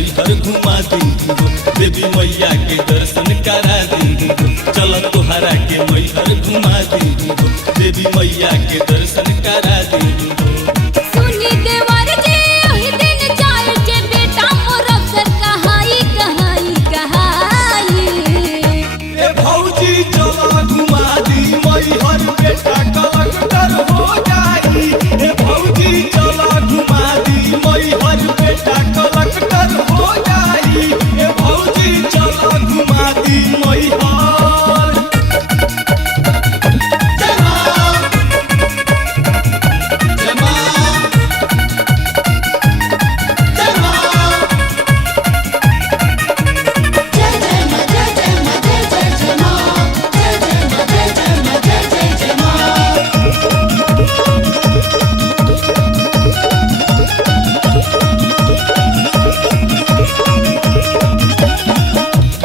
मैहर घुमा दी देवी मैया के दर्शन करा दी। चल तोहरा के मैहर घुमा दी देवी मैया के दर्शन करा दी। सुनी देवर जी ओही दिन जाए जे बेटा मोर अक्सर कहाई कहाई कहाई। ए भौजी चल घुमा दी मैहर बेटा कलक्टर हो जाई। ए भौजी चल घुमा दी मैहर बेटा कलक्टर हो जाई। ए भौजी चल घुमा दी मैहर। जय मां जय मां जय मां। जय जय मां जय जय मां जय जय जय मां जय जय मां जय जय मां जय जय जय मां।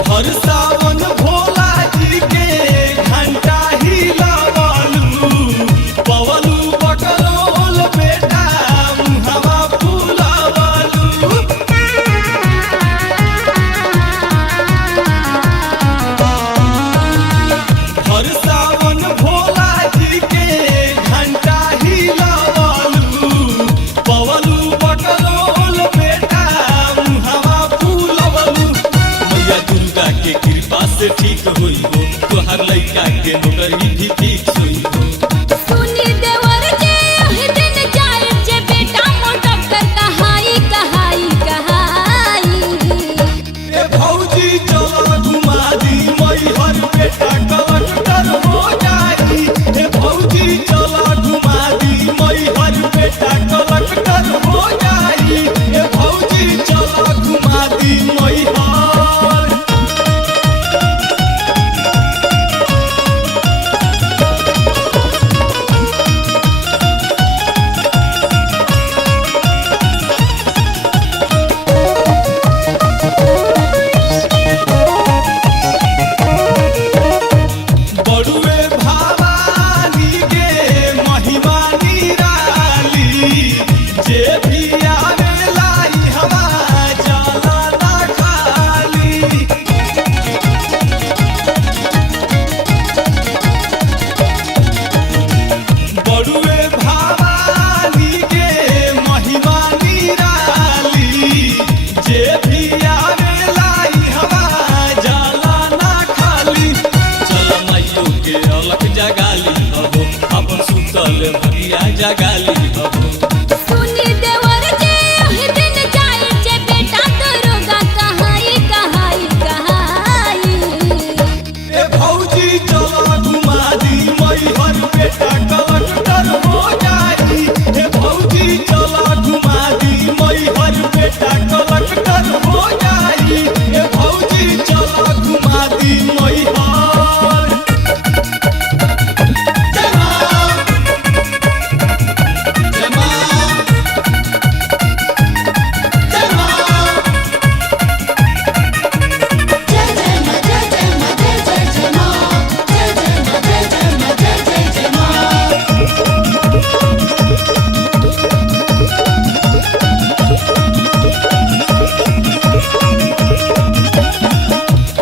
हर सावन भोला जी के घंटा ही लावालू पवलू बकरोल बेटा मुहवा फुलावालू। हर सावन भोला जी के घंटा ही लावालू पवलू बकरोल बेटा मुहवा फुलावालू। मैया दुर्गा के कृपा से ठीक होई हो तोहर लइका के नौकरी भी फिक्स होई हो। सुनी देवर जी ओही दिन जाए जे बेटा मोर डॉक्टर कहाई कहाई कहाई। ए भौजी चल घुमा दी मैहर बेटा कलक्टर हो जाई। ए भौजी चल घुमा दी मैहर बेटा कलक्टर हो जाई। ए भौजी चल घुमा दी मैहर। बड़ुए भवानी के महिमा निराली जे भी आवेला हवा जाला ना खाली। बड़ुए भवानी के महिमा निराली जे भी आवेला हवा जाला ना खाली। चल माइयो के अलख जगाली अहो अपन सुतल भगिया जगाली अहो। सुनी देवर जी ओही दिन जाए जे बेटा दरोगा कहाई कहाई कहाई। ए भौजी चल घुमा दी मैहर बेटा कलक्टर हो जाई। ए भौजी चल घुमा दी मैहर बेटा कलक्टर हो जाई। ए भौजी चल घुमा दी मैहर। जय मां जय मां जय मां। जय जय मां जय जय मां जय जय जय मां जय जय मां जय जय मां जय जय जय मां।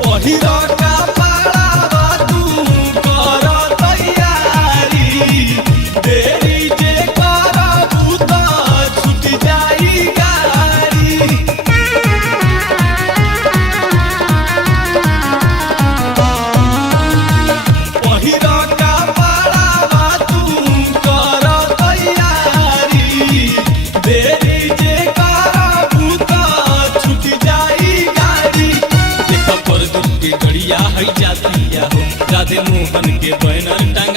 पहिरा का पाड़ावा तू कर तैयारी देरी जे करबू त छूट जाई गाड़ी। पहिरा का पाड़ावा तू कर तैयारी देरी जे करबू त छूट जाई गाड़ी। देख पर दुख के गड़िया है जातिया हो राधे मोहन के बैनर टांग